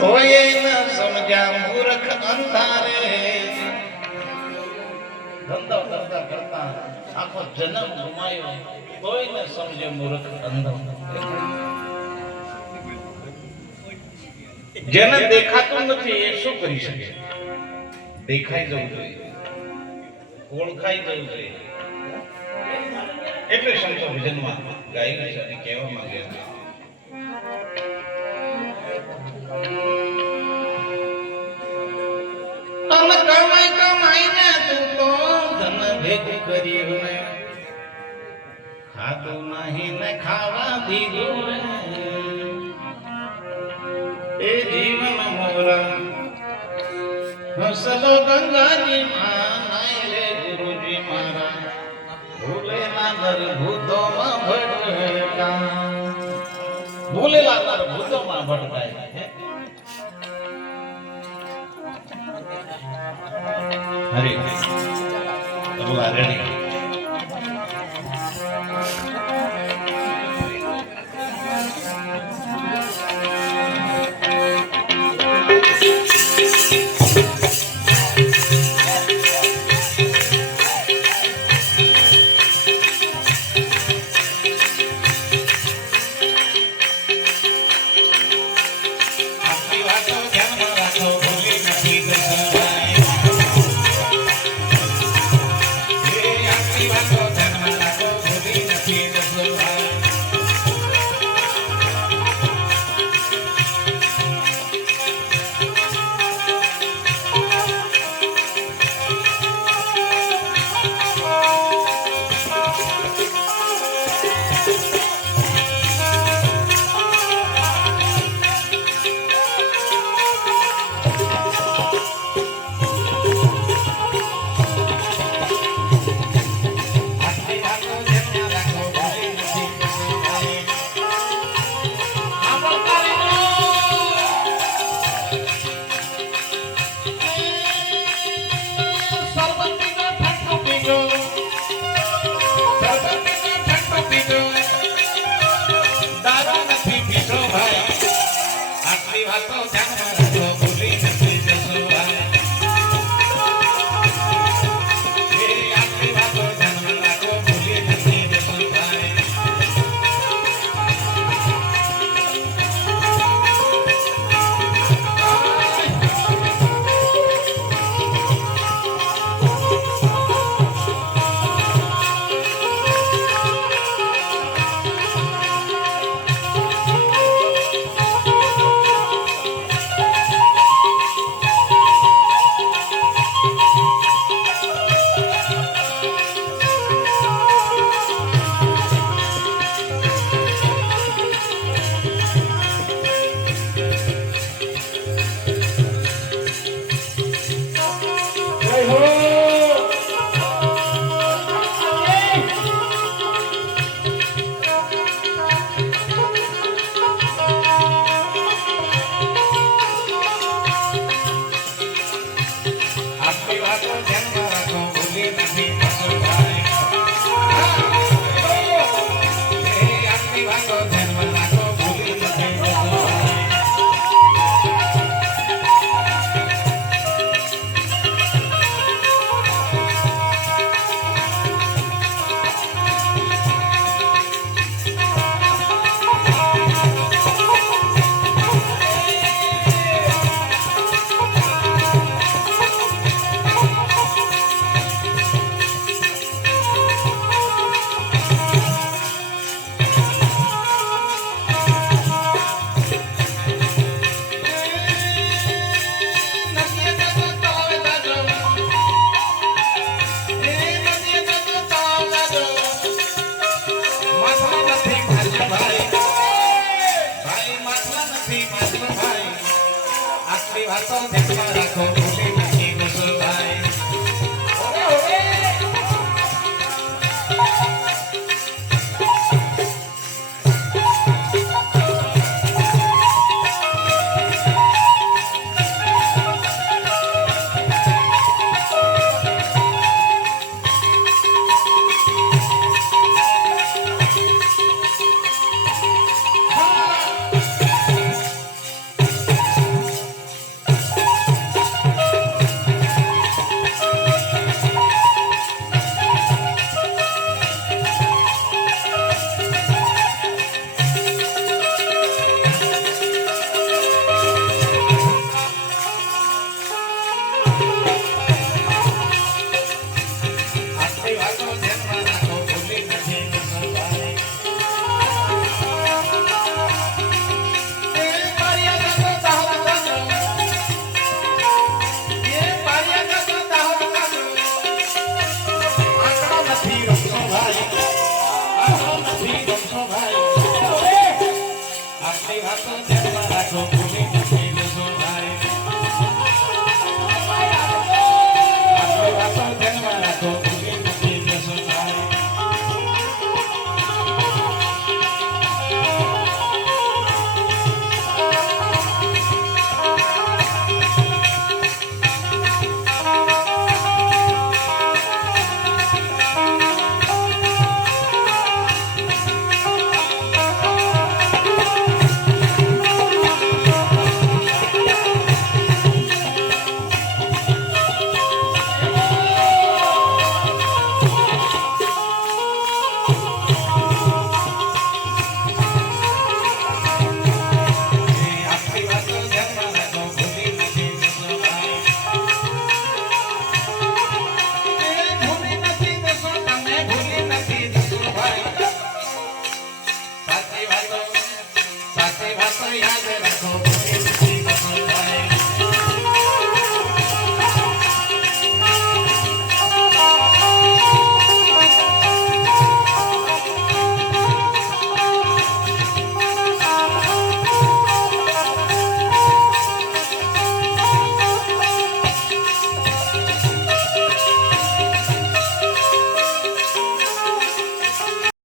તોય ન સમજ્યા મૂર્ખ અંધારે ધંધો કરતા કરતા આખો જન્મ ગુમાયો તોય ન સમજે મૂર્ખ અંધો. જેને દેખાતું નથી એ શું કરી શકે? દેખાઈ જવું જોઈએ, ઓળખાઈ જવું જોઈએ. એટલે સંતો ભજનમાં ગાયું છે અને કહેવા માંગે છે કમાઈ કમાઈને તું તો ધન ભેગું કર્યું ને ખાતું નહીં ને ખાવા દીધું એ જીવન મોરા હસલો ગંગાજી માં નાય રે ગુરુજી મારા ભૂલેલા નર ભૂતોમાં ભટકા ભૂલેલા નર ભૂતોમાં ભટકાય. હરે તબલા રેડી. વાતો ધ્યાનમાં રાખો ભૂલી નથી જશો ભાઈ આટલી વાતો ધ્યાનમાં રાખો ભૂલી નથી જશો ભાઈ સાચી વાતો યાદ રાખો